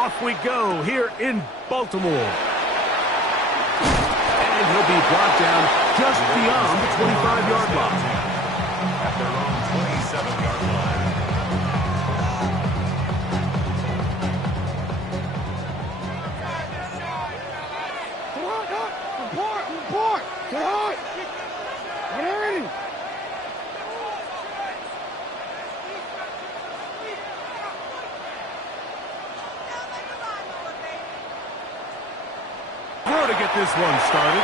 Off we go here in Baltimore. And he'll be brought down just beyond the 25-yard line. At their own 27-yard line. Report! Get hard! Get ready! To get this one started.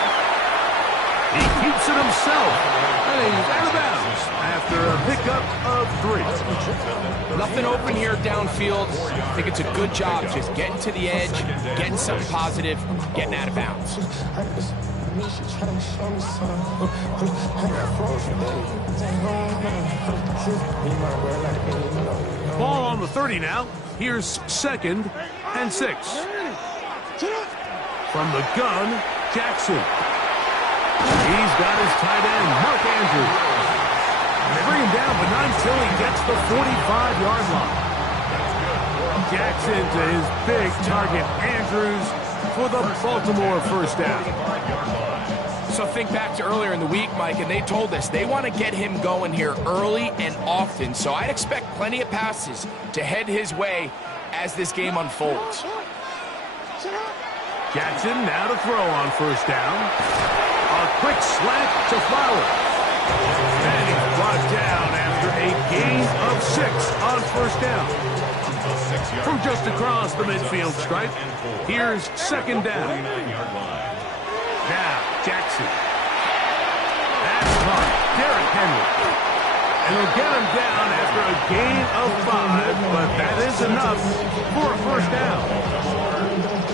He keeps it himself. And he's out of bounds after a pickup of 3. Nothing open here downfield. I think it's a good job just getting to the edge, getting something positive, getting out of bounds. Ball on the 30 now. Here's 2nd and 6. From the gun, Jackson. He's got his tight end, Mark Andrews. They bring him down, but not until he gets the 45-yard line. Jackson to his big target, Andrews, for the Baltimore first down. So think back to earlier in the week, Mike, and they told us they want to get him going here early and often. So I'd expect plenty of passes to head his way as this game unfolds. Jackson now to throw on first down. A quick slant to Flowers. And he's brought down after a gain of 6 on first down. From just across the midfield stripe, here's 2nd down. Now, Jackson. That's caught. Derrick Henry. And he'll get him down after a gain of 5, but that is enough for a first down.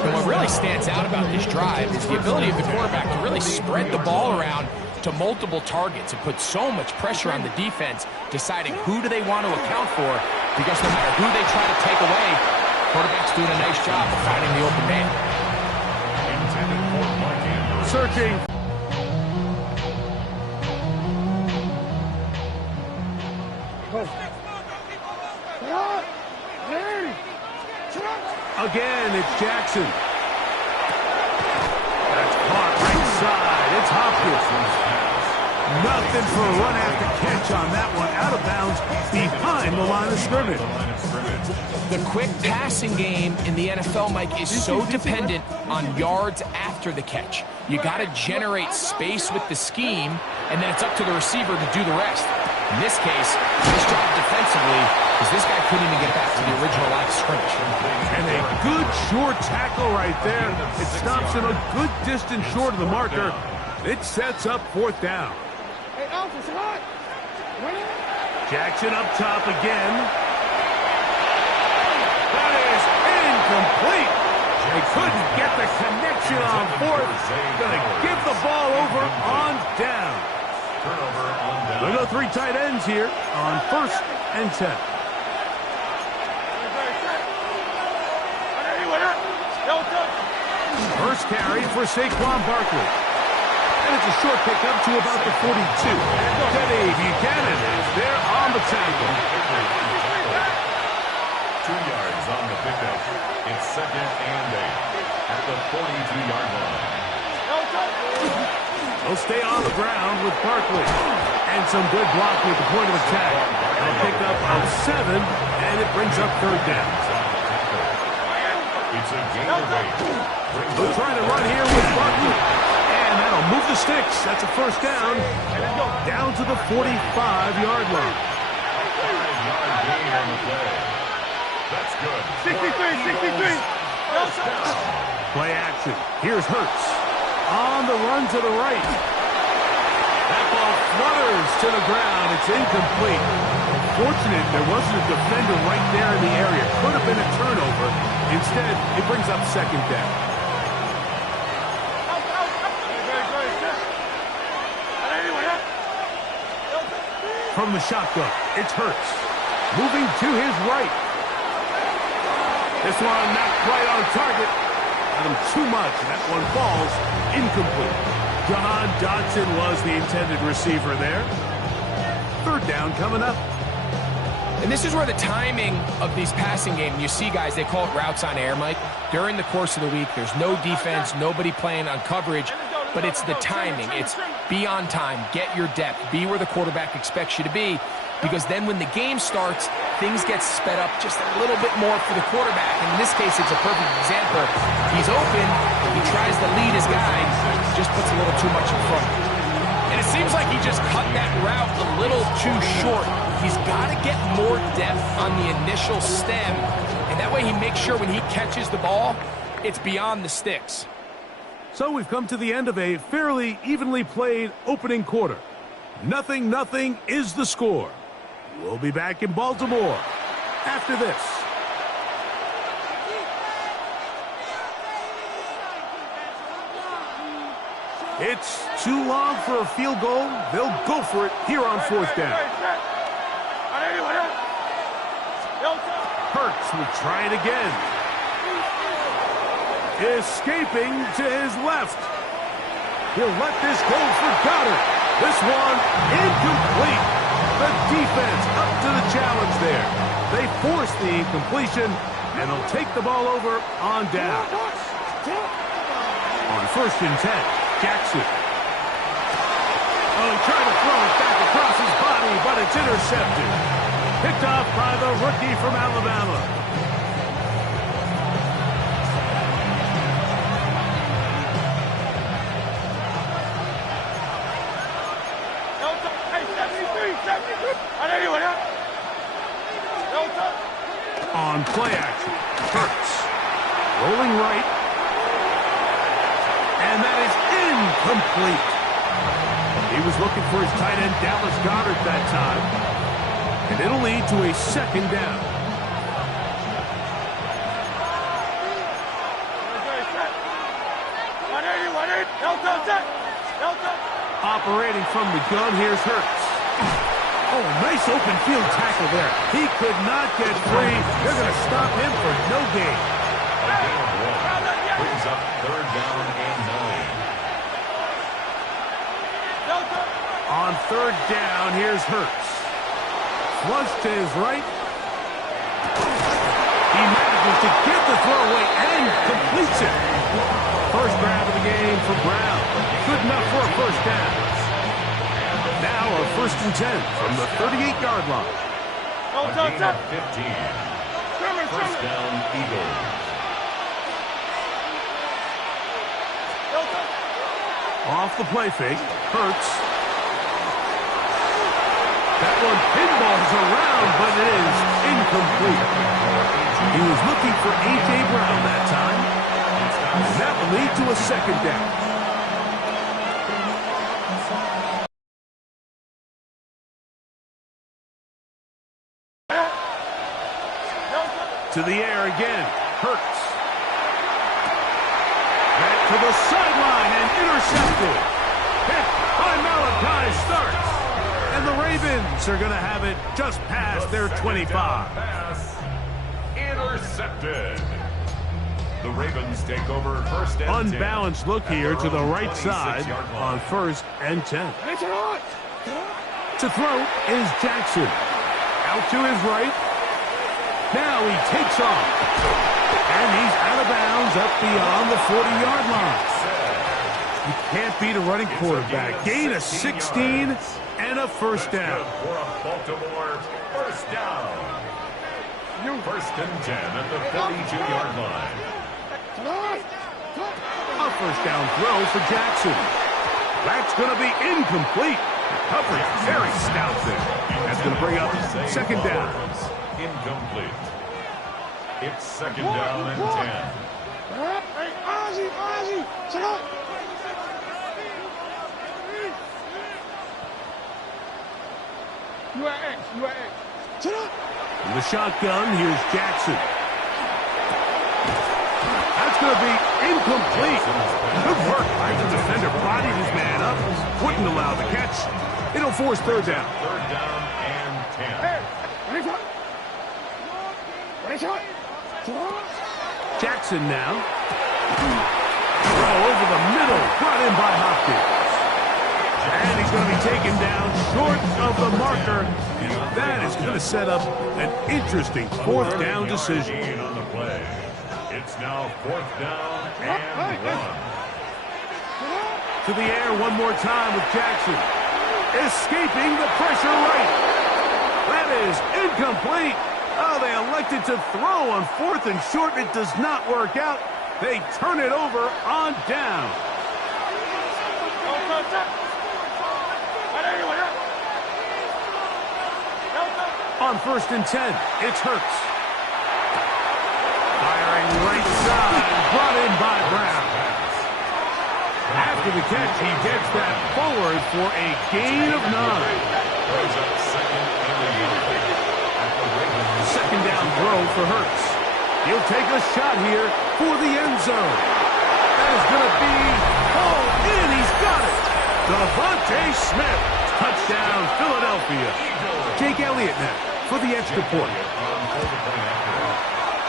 And what really stands out about this drive is the ability of the quarterback to really spread the ball around to multiple targets and put so much pressure on the defense, deciding who do they want to account for, because no matter who they try to take away, quarterback's doing a nice job of finding the open man. Searching. Again, it's Jackson. That's caught right side. It's Hopkins. Nothing for a run after catch on that one. Out of bounds behind the line of scrimmage. The quick passing game in the NFL, Mike, is so dependent on yards after the catch. You got to generate space with the scheme, and then it's up to the receiver to do the rest. In this case, his job defensively is this guy couldn't even get back to the original line of scrimmage. And a good short tackle right there. It stops him a good distance short of the marker. It sets up 4th down. Jackson up top again. That is incomplete. They couldn't get the connection on 4th. Going to give the ball over on down. We'll go 3 tight ends here on 1st and 10. First carry for Saquon Barkley. And it's a short pickup to about the 42. Teddy Buchanan is there on the tackle. 2 yards on the pickup. It's 2nd and 8 at the 42-yard line. They'll stay on the ground with Barkley. And some good blocking at the point of attack. A pickup of 7, and it brings up 3rd down. It's a gain of 8. They're trying to run here with Barkley. And that'll move the sticks. That's a first down. Down to the 45-yard line. 5-yard gain on the play. That's good. 63. Play action. Here's Hurts. On the run to the right. That ball flutters to the ground. It's incomplete. Fortunate there wasn't a defender right there in the area. Could have been a turnover. Instead, it brings up 2nd down. From the shotgun, it's Hurts. Moving to his right. This one not quite on target. Got him too much. That one falls incomplete. John Dodson was the intended receiver there. 3rd down coming up. And this is where the timing of these passing games, you see guys, they call it routes on air, Mike. During the course of the week, there's no defense, nobody playing on coverage, but it's the timing. It's be on time, get your depth, be where the quarterback expects you to be, because then when the game starts, things get sped up just a little bit more for the quarterback. And in this case, it's a perfect example. He's open, he tries to lead his guy, just puts a little too much in front. And it seems like he just cut that route a little too short. He's got to get more depth on the initial stem, and that way he makes sure when he catches the ball, it's beyond the sticks. So we've come to the end of a fairly evenly played opening quarter. 0-0 is the score. We'll be back in Baltimore after this. It's too long for a field goal. They'll go for it here on 4th down. Hurts will try it again. Escaping to his left. He'll let this go for Goddard. This one incomplete. The defense up to the challenge there. They force the incompletion, and they'll take the ball over on down. On 1st and 10, Jackson. Oh, he tried to throw it back across his body, but it's intercepted. Picked off by the rookie from Alabama. On play action, Hurts. Rolling right. And that is incomplete. He was looking for his tight end, Dallas Goedert, that time. And it'll lead to a 2nd down. Operating from the gun, here's Hurts. Oh, nice open field tackle there. He could not get free. They're going to stop him for no gain. A gain of 1 brings up 3rd down and 9. On 3rd down, here's Hurts. Flush to his right. He manages to get the throw away and completes it. First grab of the game for Brown. Good enough for a 1st down. Now a 1st and 10 from the 38-yard line. A gain of 15. 1st down, Eagles. Off the play fake. Hurts. That one pinballs around, but it is incomplete. He was looking for A.J. Brown that time. And that will lead to a 2nd down. To the air again. Hurts. Back to the sideline and intercepted. Hit by Malachi Starks. And the Ravens are going to have it just past their 25. Pass intercepted. The Ravens take over 1st and 10. Unbalanced look here to the right side on 1st and 10. To throw is Jackson. Out to his right. Now he takes off. And he's out of bounds up beyond the 40-yard line. You can't beat a running quarterback. Gain of 16 and a 1st down. For a Baltimore 1st down. 1st and 10 at the 42-yard line. A 1st down throw for Jackson. That's going to be incomplete. The coverage very stout there. That's going to bring up 2nd down. Incomplete. It's 2nd down and 10. Hey, Ozzy, sit up. You are X. Sit up. In the shotgun, here's Jackson. That's going to be incomplete. Good work by the defender. Bodied his man up. Wouldn't allow the catch. It'll force 3rd down. 3rd down and 10. Hey, Jackson now. Throw over the middle. Brought in by Hopkins. And he's going to be taken down short of the marker. That is going to set up an interesting fourth down decision. On the play. It's now fourth down and 1. To the air one more time with Jackson. Escaping the pressure right. That is incomplete. Oh, they elected to throw on 4th and short. It does not work out. They turn it over on down. On 1st and 10, it's Hurts. Firing right side, brought in by Brown. After the catch, he gets that forward for a gain of 9. Second down throw for Hurts. He'll take a shot here for the end zone. That is going to be hauled in. He's got it. Devontae Smith. Touchdown, Philadelphia. Jake Elliott now for the extra point.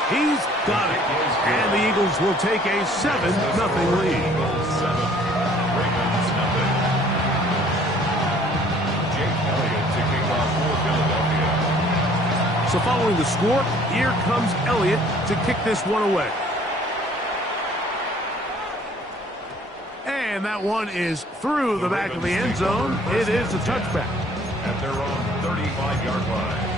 He's got it. And the Eagles will take a 7-0 lead. So following the score, here comes Elliott to kick this one away. And that one is through the back of the end zone. It is a touchback. At their own 35-yard line.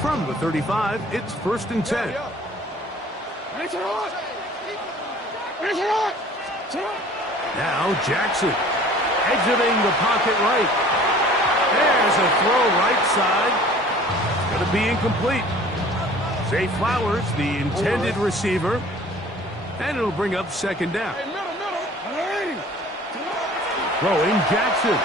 From the 35, it's 1st and 10. Now Jackson exiting the pocket right. There's a throw right side. It's going to be incomplete. Zay Flowers, the intended receiver. And it'll bring up 2nd down. Throwing Jackson.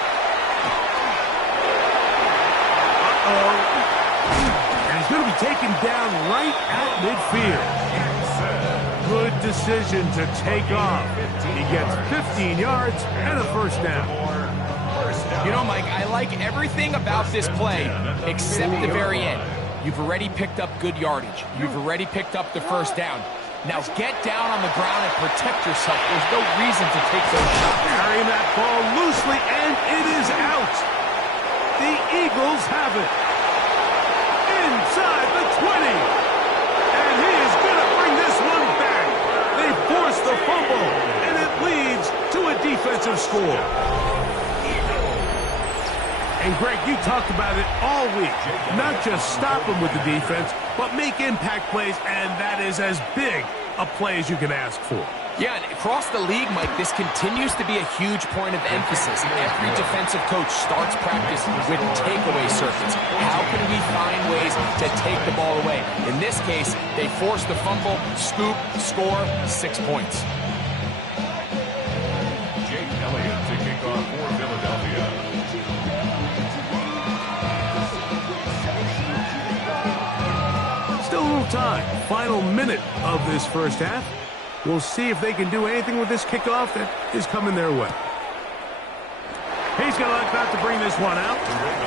And he's going to be taken down right at midfield. Good decision to take off. He gets 15 yards and a 1st down. You know, Mike, I like everything about this play except the very end. You've already picked up good yardage. You've already picked up the 1st down. Now get down on the ground and protect yourself. There's no reason to take those shots. Carrying that ball loosely, and it is out. The Eagles have it. Inside the 20. And he is going to bring this one back. They force the fumble, and it leads to a defensive score. And Greg, you talked about it all week. Not just stop them with the defense, but make impact plays, and that is as big a play as you can ask for. Yeah, and across the league, Mike, this continues to be a huge point of emphasis. Every defensive coach starts practice with takeaway circuits. How can we find ways to take the ball away? In this case, they force the fumble, scoop, score, 6 points. Jake Elliott to kick off for Philadelphia. Still a little time. Final minute of this 1st half. We'll see if they can do anything with this kickoff that is coming their way. He's going to like to bring this one out.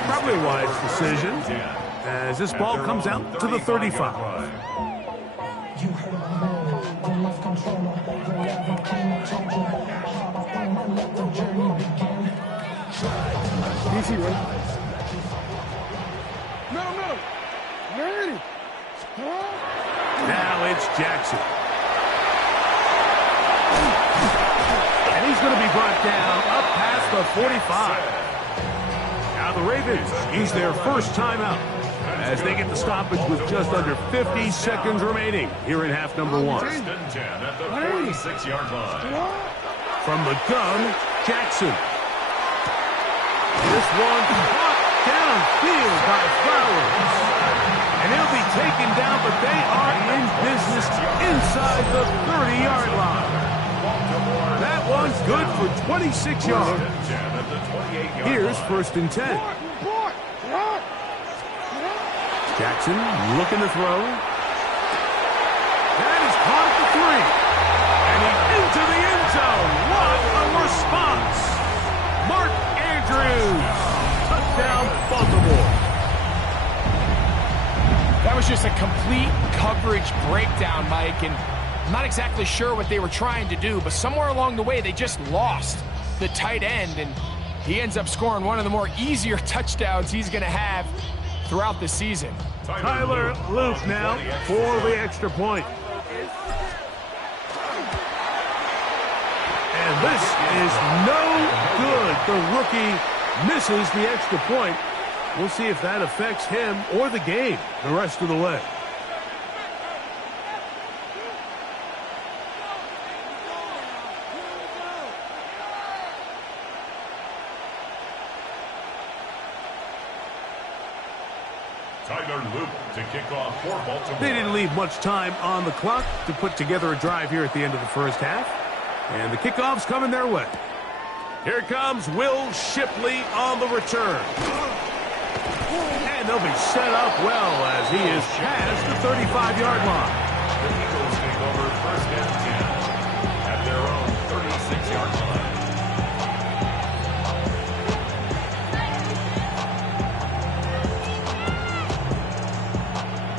Probably a wise decision as this ball comes out to the 35. DC, right? No. Ready. Now it's Jackson. And he's going to be brought down up past the 45. Now the Ravens use their first timeout as they get the stoppage with just under 50 seconds remaining here in half number 1. 1st and 10 at the 46-yard line. From the gun, Jackson. This one brought downfield by Flowers. And he'll be taken down, but they are in business inside the 30-yard line. That one's good for 26 yards. Here's 1st and 10. Jackson looking to throw. That is caught at the 3. And he's into the end zone. What a response. Mark Andrews. Touchdown, Baltimore. That was just a complete coverage breakdown, Mike, and I'm not exactly sure what they were trying to do, but somewhere along the way, they just lost the tight end, and he ends up scoring one of the more easier touchdowns he's going to have throughout the season. Tyler Luke now for the extra point. And this is no good. The rookie misses the extra point. We'll see if that affects him or the game the rest of the way. Tyler Luke to kick off for Baltimore. They didn't leave much time on the clock to put together a drive here at the end of the first half. And the kickoff's coming their way. Here comes Will Shipley on the return. And they'll be set up well as he is past the 35-yard line. The Eagles take over first and 10 at their own 36-yard line.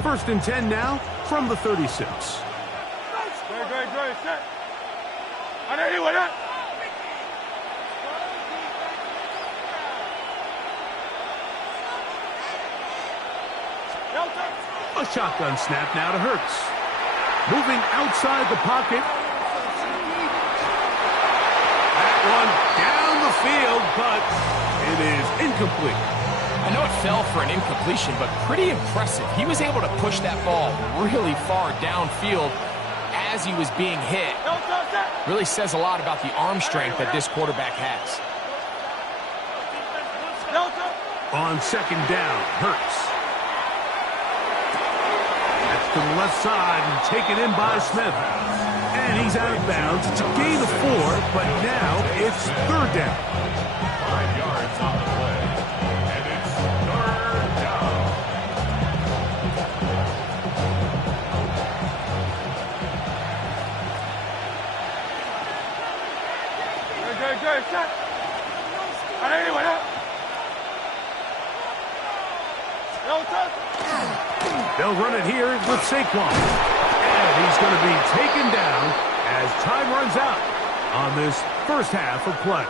First and 10 now from the 36. A shotgun snap now to Hurts. Moving outside the pocket. That one down the field, but it is incomplete. I know it fell for an incompletion, but pretty impressive. He was able to push that ball really far downfield as he was being hit. Really says a lot about the arm strength that this quarterback has. On second down, Hurts. That's to the left side and taken in by Smith. And he's out of bounds. It's a gain of 4, but now it's third down. 5 yards on the play. And it's third down. They'll run it here with Saquon. And he's going to be taken down as time runs out on this first half of play.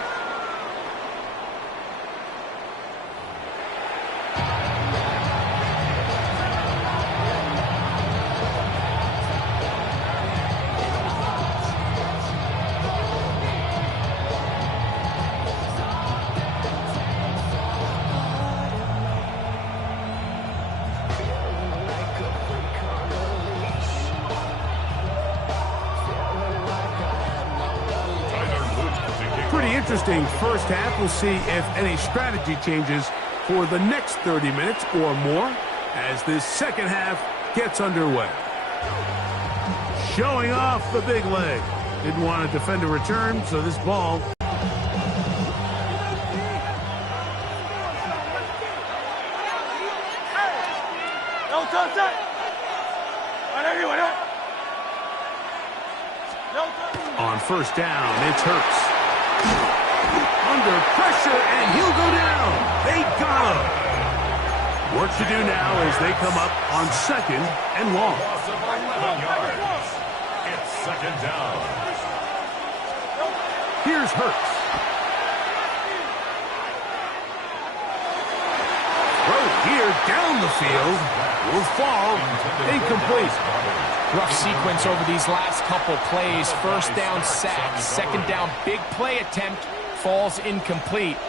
Interesting first half. We'll see if any strategy changes for the next 30 minutes or more as this second half gets underway. Showing off the big leg. Didn't want to defend a return, so this ball. On first down, it's Hurts. Under pressure, and he'll go down. They got him. Work to do now as they come up on second and long. Loss of 11 yards. It's second down. Here's Hurts. Throw here down the field. Will fall. Incomplete. Rough sequence over these last couple plays. First down sack. Second down big play attempt. Falls incomplete.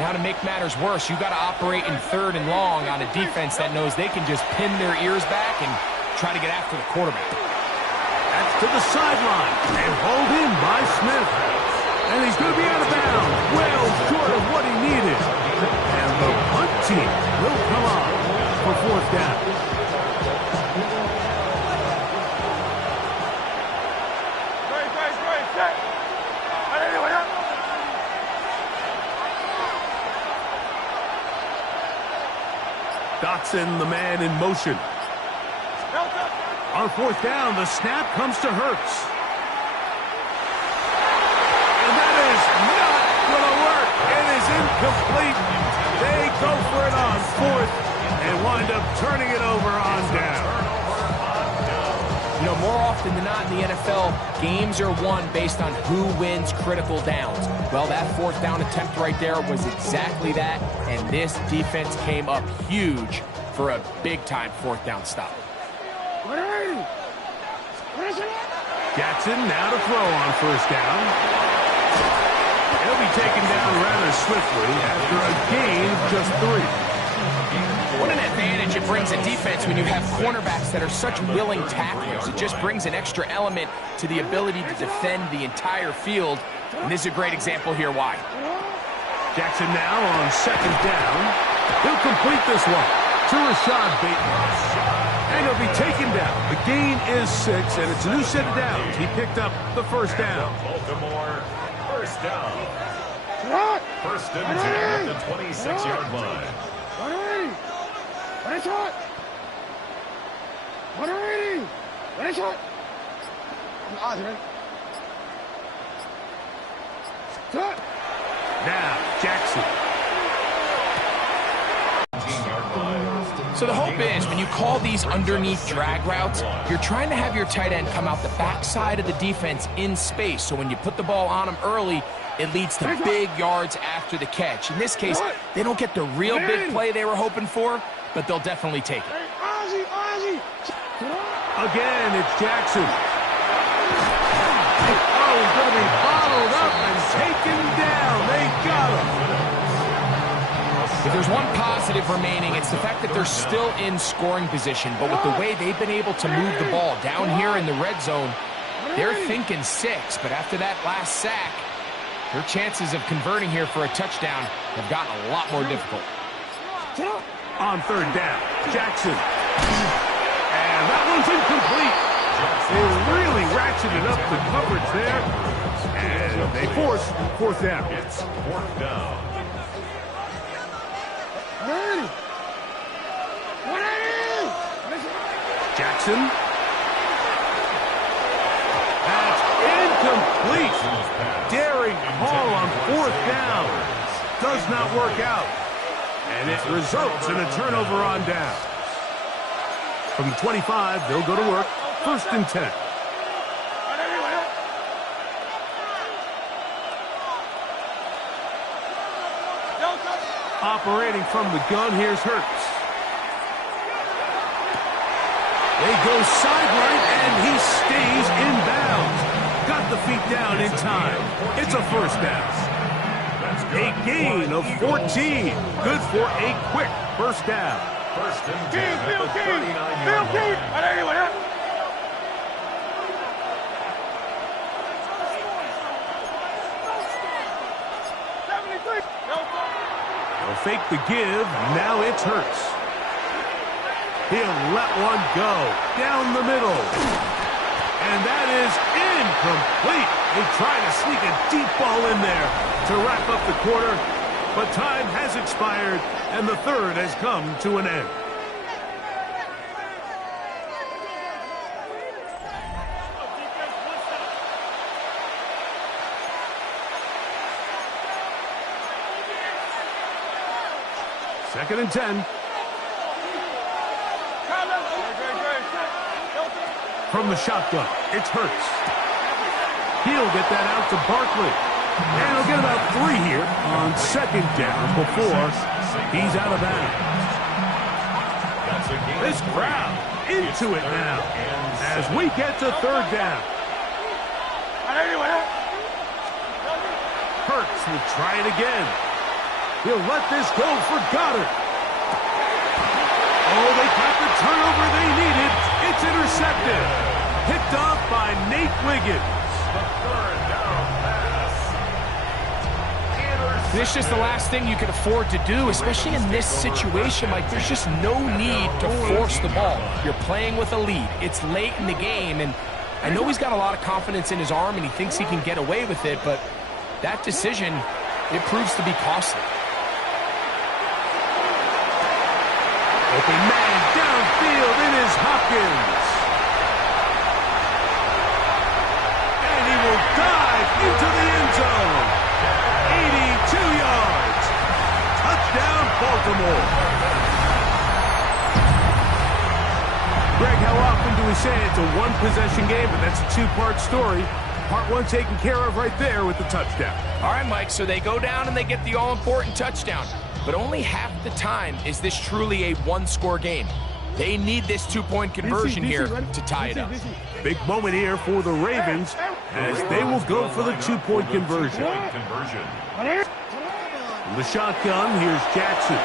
Now to make matters worse, you got to operate in third and long on a defense that knows they can just pin their ears back and try to get after the quarterback. That's to the sideline and hauled in by Smith. And he's going to be out of bounds. Well short of what he needed. And the punt team will come on for fourth down. Dotson, the man in motion. On fourth down, the snap comes to Hurts. And that is not going to work. It is incomplete. They go for it on fourth and wind up turning it over on down. You know, More often than not in the NFL, games are won based on who wins critical downs. Well, that fourth down attempt right there was exactly that, and this defense came up huge for a big-time fourth down stop. Jackson now to throw on first down. He'll be taken down rather swiftly after a gain of just 3. What an advantage it brings a defense when you have cornerbacks that are such willing tacklers. It just brings an extra element to the ability to defend the entire field. And this is a great example here why. Jackson now on second down. He'll complete this one to Rashad Bateman. And he'll be taken down. The gain is 6, and it's a new set of downs. He picked up the first down. Baltimore, first down. First and 10 at the 26-yard line. Now, Jackson. So the hope is when you call these underneath drag routes, you're trying to have your tight end come out the backside of the defense in space. So when you put the ball on him early, it leads to big yards after the catch. In this case, they don't get the real big play they were hoping for, but they'll definitely take it. Again, it's Jackson. Oh, he's going to be bottled up and taken down. They got him. If there's one positive remaining, it's the fact that they're still in scoring position. But with the way they've been able to move the ball down here in the red zone, they're thinking 6. But after that last sack, their chances of converting here for a touchdown have gotten a lot more difficult. On third down, Jackson. And that one's incomplete. They really ratcheted up the coverage there. And they force fourth down. It's fourth down. Jackson. That's incomplete. Daring haul on fourth down. Does not work out. And it results in a turnover on down. From the 25, they'll go to work. First and 10. Operating from the gun, here's Hurts. They go sideline, and he stays in bounds. Got the feet down in time. It's a first down. A gain of 14. Good for a quick first down. First and 10 at the 39-yard line. They'll fake the give. Now it's Hurts. He'll let one go down the middle. And that is incomplete. They try to sneak a deep ball in there to wrap up the quarter, but time has expired, and the third has come to an end. Second and 10. From the shotgun, it's Hurts. He'll get that out to Barkley. And he'll get about 3 here on second down before he's out of bounds. This crowd into it now as we get to third down. Hurts will try it again. He'll let this go for Goddard. Oh, they got the turnover they needed. It's intercepted. Picked off by Nate Wiggins. This is just the last thing you can afford to do, especially in this situation. Like, there's just no need to force the ball. You're playing with a lead. It's late in the game, and I know he's got a lot of confidence in his arm, and he thinks he can get away with it, but that decision, it proves to be costly. Open man downfield. It is Hopkins. And he will dive into the end zone. 82 yards. Touchdown, Baltimore. Greg, how often do we say it's a one-possession game, but that's a two-part story. Part one taken care of right there with the touchdown. All right, Mike, so they go down and they get the all-important touchdown. But only half the time is this truly a one-score game. They need this two-point conversion here to tie it up. Big moment here for the Ravens as they will go for the two-point conversion. In the shotgun, here's Jackson.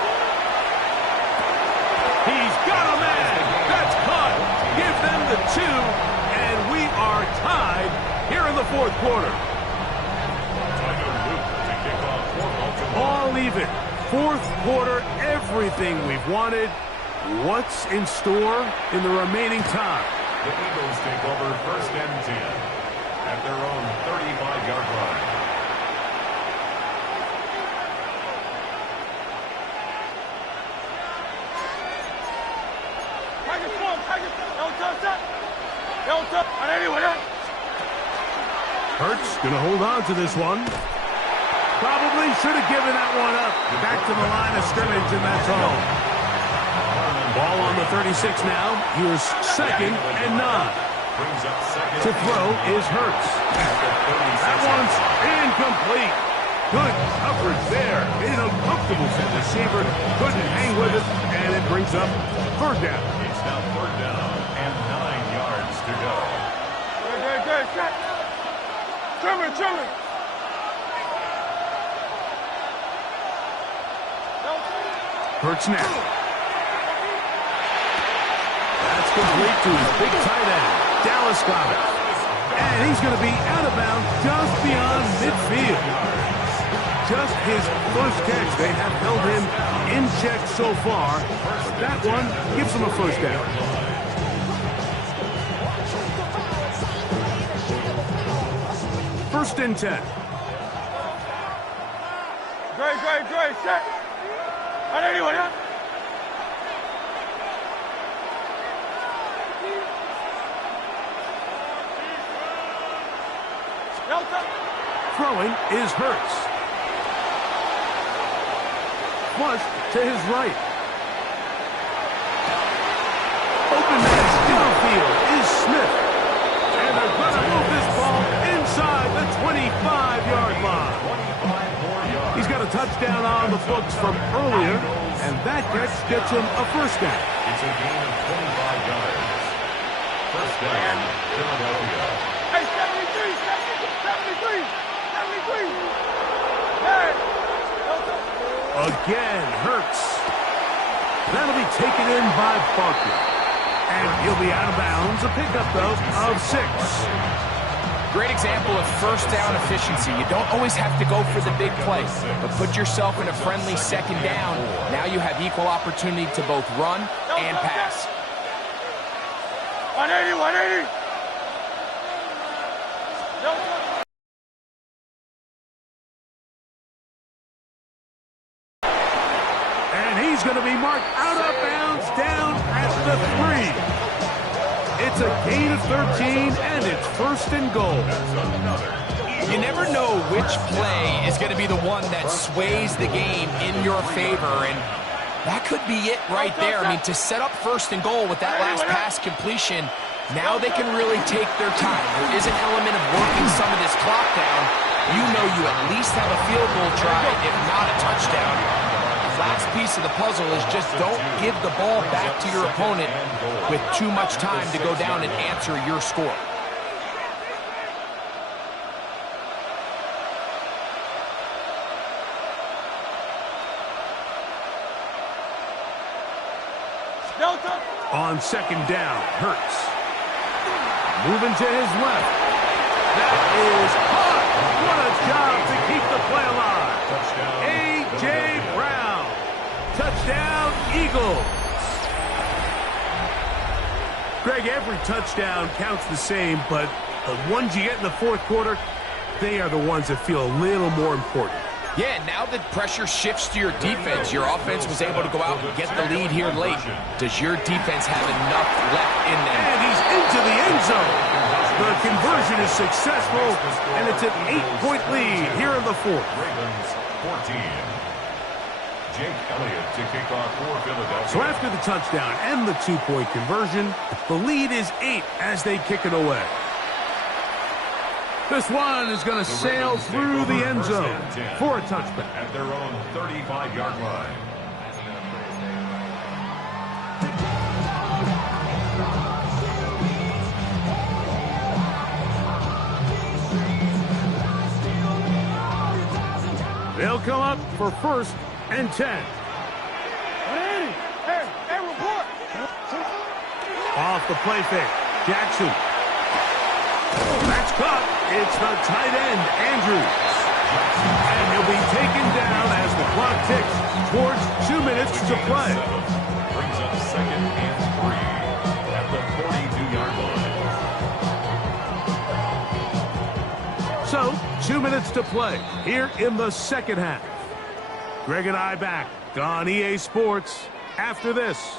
He's got a man. That's caught. Give them the two, and we are tied here in the fourth quarter. All even. Fourth quarter, everything we've wanted. What's in store in the remaining time? The Eagles take over 1st and 10 at their own 35-yard line. Hurts going to hold on to this one. Probably should have given that one up. Back to the line of scrimmage, and that's all. Ball on the 36 now. Here's 2nd and 9. To throw is Hurts. That one's incomplete. Good coverage there. Made it uncomfortable for the receiver. Couldn't hang with it, and it brings up 3rd down. It's now 3rd down and 9 yards to go. Trimmer. Hurts now. That's complete to his big tight end, Dallas Goedert. And he's going to be out of bounds just beyond midfield. Just his first catch. They have held him in check so far. But that one gives him a 1st down. First and 10. Great, set. On anyone, huh? Throwing is Hurts. Flushed to his right. Open man downfield is Smith. And they're going to move this ball inside the 25-yard line. He's got a touchdown on the books from earlier, and that catch gets him a 1st down. It's a gain of 25 yards. 1st down, Philadelphia. Hey, 73. Hey. Again, Hurts. That'll be taken in by Barkley. And he'll be out of bounds. A pickup, though, of 6. Great example of 1st down efficiency. You don't always have to go for the big play, but put yourself in a friendly 2nd down. Now you have equal opportunity to both run and pass. 180. And he's going to be marked out of bounds down at the 3. It's a gain of 13, and it's 1st and goal. You never know which play is going to be the one that sways the game in your favor, and that could be it right there. I mean, to set up 1st and goal with that last pass completion, now they can really take their time. There is an element of working some of this clock down. You know you at least have a field goal try, if not a touchdown. Last piece of the puzzle is just don't give the ball back to your opponent with too much time to go down and answer your score. On 2nd down, Hurts. Moving to his left. That is caught. What a job to keep the play alive. A.J. Brown. Touchdown, Eagles. Greg, every touchdown counts the same, but the ones you get in the fourth quarter, they are the ones that feel a little more important. Yeah, now the pressure shifts to your defense. Your offense was able to go out and get the lead here late. Does your defense have enough left in them? And he's into the end zone. The conversion is successful, and it's an 8-point lead here in the fourth. Ravens 14. Jake Elliott to kick off for Philadelphia. So after the touchdown and the two-point conversion, the lead is 8 as they kick it away. This one is going to sail through the end zone for a touchback. At their own 35-yard line. They'll come up for 1st and 10. Hey, report. Off the play fake, Jackson. That's caught. It's the tight end, Andrews. And he'll be taken down as the clock ticks towards 2 minutes to play. Brings up 2nd and 3 at the 42-yard line. So, 2 minutes to play here in the second half. Greg and I back on EA Sports after this.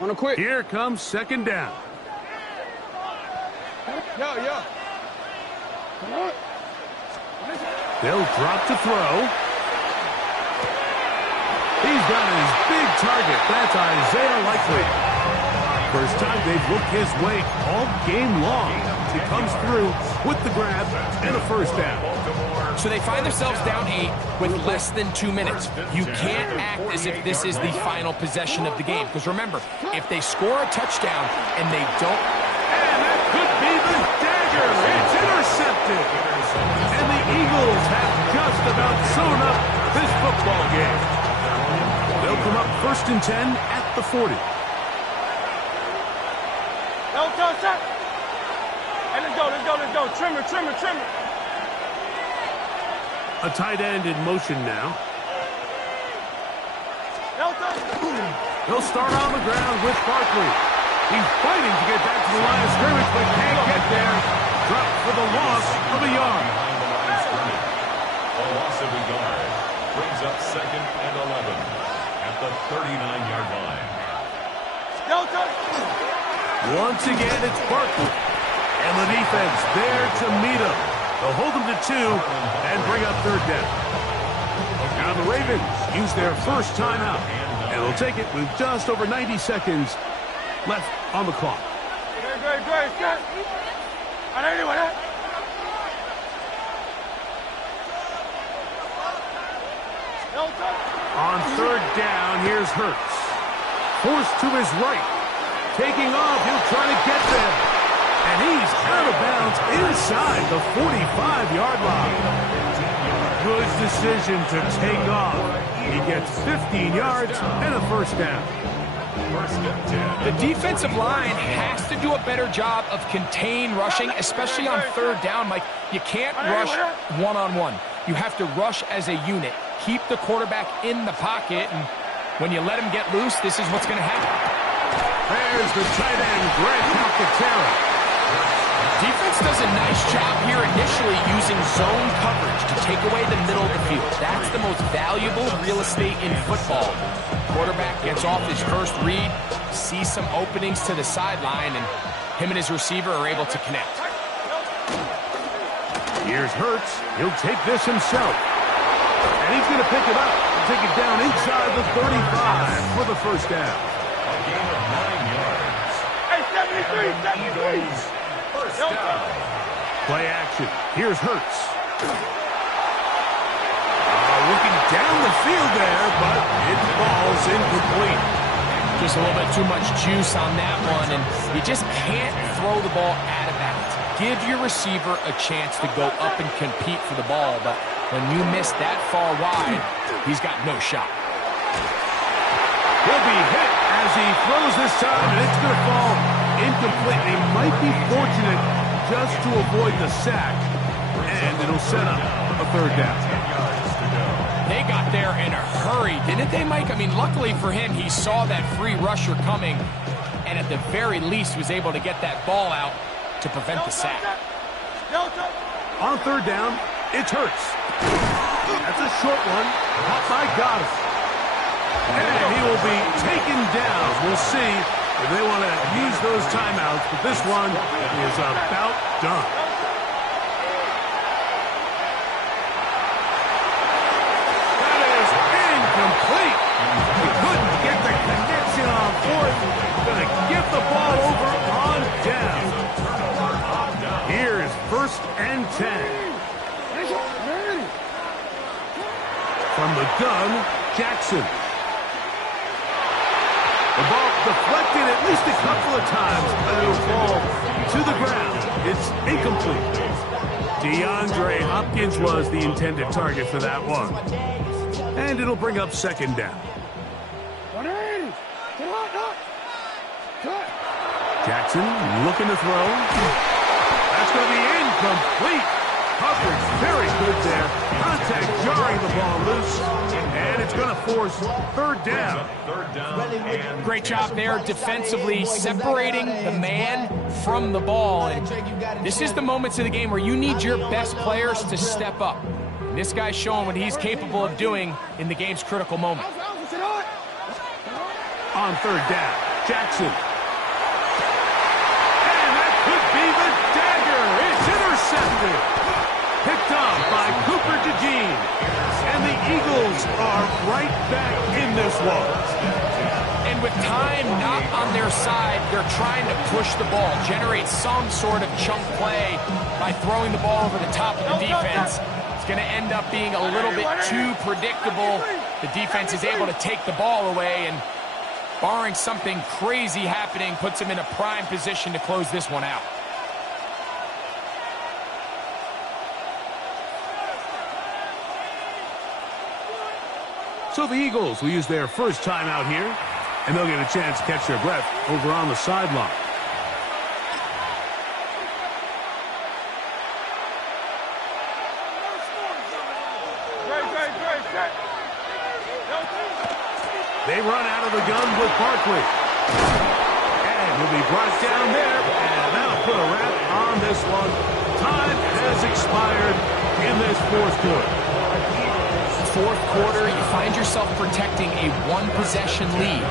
On a quick. Here comes 2nd down. Yo. They'll drop to throw. He's got his big target. That's Isaiah Likely. First time they've looked his way all game long. He comes through with the grab and a 1st down. So they find themselves down 8 with less than 2 minutes. You can't act as if this is the final possession of the game. Because remember, if they score a touchdown and they don't... And that could be the dagger. It's intercepted. And the Eagles have just about sewn up this football game. They'll come up 1st and 10 at the 40. Go, set. Hey, let's go. Trim it. A tight end in motion now. He'll start on the ground with Barkley. He's fighting to get back to the line of scrimmage, but can't get there. Dropped for the loss of a yard. A loss of a yard. Brings up 2nd and 11 at the 39-yard line. Once again, it's Barkley. And the defense there to meet him. They'll hold him to 2 and bring up 3rd down. Now the Ravens use their first timeout. And they'll take it with just over 90 seconds left on the clock. Great, set. On 3rd down, here's Hurts. Forced to his right. Taking off, he'll try to get there. And he's out of bounds inside the 45-yard line. Good decision to take off. He gets 15 yards and a 1st down. The defensive line has to do a better job of contain rushing, especially on 3rd down. Mike, you can't rush one-on-one. You have to rush as a unit. Keep the quarterback in the pocket, and when you let him get loose, this is what's going to happen. There's the tight end, Greg Calcaterra. Defense does a nice job here initially using zone coverage to take away the middle of the field. That's the most valuable real estate in football. Quarterback gets off his first read, sees some openings to the sideline, and him and his receiver are able to connect. Here's Hurts. He'll take this himself. And he's going to pick it up and take it down inside the 35 for the 1st down. A gain of 9 yards. Hey, 73. First down. Play action. Here's Hurts. Looking down the field there, but it falls incomplete. Just a little bit too much juice on that one, and you just can't throw the ball out of bounds. Give your receiver a chance to go up and compete for the ball, but when you miss that far wide, he's got no shot. He'll be hit as he throws this time, and it's going to fall incomplete. He might be fortunate just to avoid the sack, and it'll set up a 3rd down. They got there in a hurry, didn't they, Mike? I mean, luckily for him, he saw that free rusher coming, and at the very least was able to get that ball out to prevent the sack. On 3rd down, it's Hurts. That's a short one. Caught by Goddard. And he will be taken down. We'll see if they want to use those timeouts, but this one is about done. gun, Jackson. The ball deflected at least a couple of times, but it'll fall to the ground. It's incomplete. DeAndre Hopkins was the intended target for that one. And it'll bring up second down. Jackson looking to throw. That's going to be incomplete. Coverage very good there. Contact jarring the ball loose. And it's going to force third down. Great job there defensively, separating the man from the ball. And this is the moments of the game where you need your best players to step up. And this guy's showing what he's capable of doing in the game's critical moment. On third down, Jackson. And that could be the dagger. It's intercepted. Picked off by Cooper DeJean. And the Eagles are right back in this one. And with time not on their side, they're trying to push the ball, generate some sort of chunk play by throwing the ball over the top of the defense. It's going to end up being a little bit too predictable. The defense is able to take the ball away, and barring something crazy happening, puts them in a prime position to close this one out. So the Eagles will use their first time out here, and they'll get a chance to catch their breath over on the sideline. They run out of the gun with Barkley. And he'll be brought down there, and that'll put a wrap on this one. Time has expired in this fourth quarter. Fourth quarter, you find yourself protecting a one-possession lead.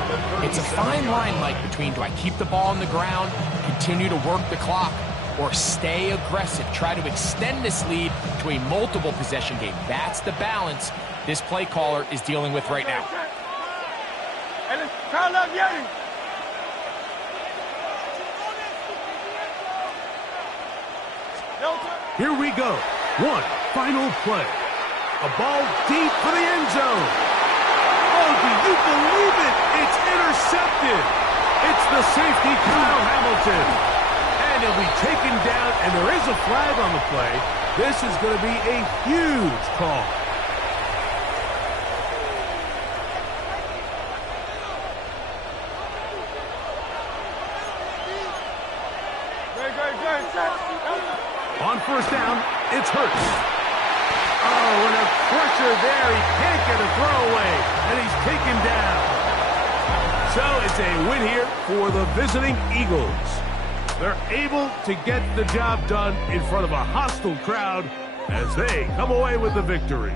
It's a fine line, Mike, between do I keep the ball on the ground, continue to work the clock, or stay aggressive, try to extend this lead to a multiple-possession game. That's the balance this play caller is dealing with right now. Here we go. One final play. A ball deep for the end zone. Oh, do you believe it? It's intercepted. It's the safety, Kyle Hamilton. And he'll be taken down, and there is a flag on the play. This is going to be a huge call. On first down, it's Hurts. Oh, and a pressure there. He can't get a throwaway, and he's taken down. So it's a win here for the visiting Eagles. They're able to get the job done in front of a hostile crowd as they come away with the victory.